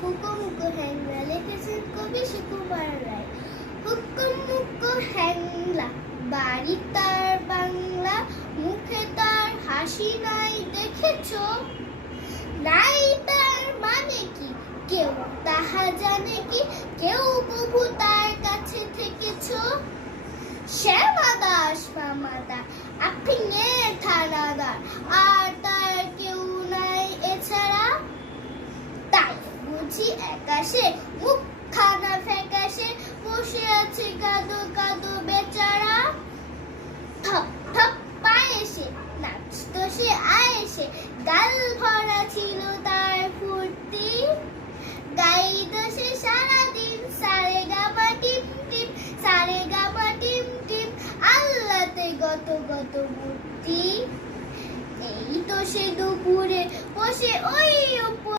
হুকুমুকু হ্যাংলা লিখেছেন কবি সুকুমার রায়। হুকুমুকু হ্যাংলা, বাড়ি তার বাংলা, মুখে তার হাসি নাই দেখেছো? নাই তার মানে কি কেউ তাহা জানে কি? কেউ প্রভু তার কাছে থেকেছো? শ্যামা দাস মামাদা আফিংয়ে থানাদার, আর তার কেউ নাই এছাড়া। তাই বুঝি একাশে মুখখানা ফ্যাকাশে বসে আছে কাঁদো কাঁদো বেচারা। ঠপ ঠপ পায়ে সে নাচতো সে আয়েসে, গাল ভরা ছিল তার ফুর্তি। গাইতো সে সারাদিন সারে গামা টিম টিম, সারে গামা টিম টিম, আল্লাতে গত গত মূর্তি। এই তো সে দুপুরে বসে ওই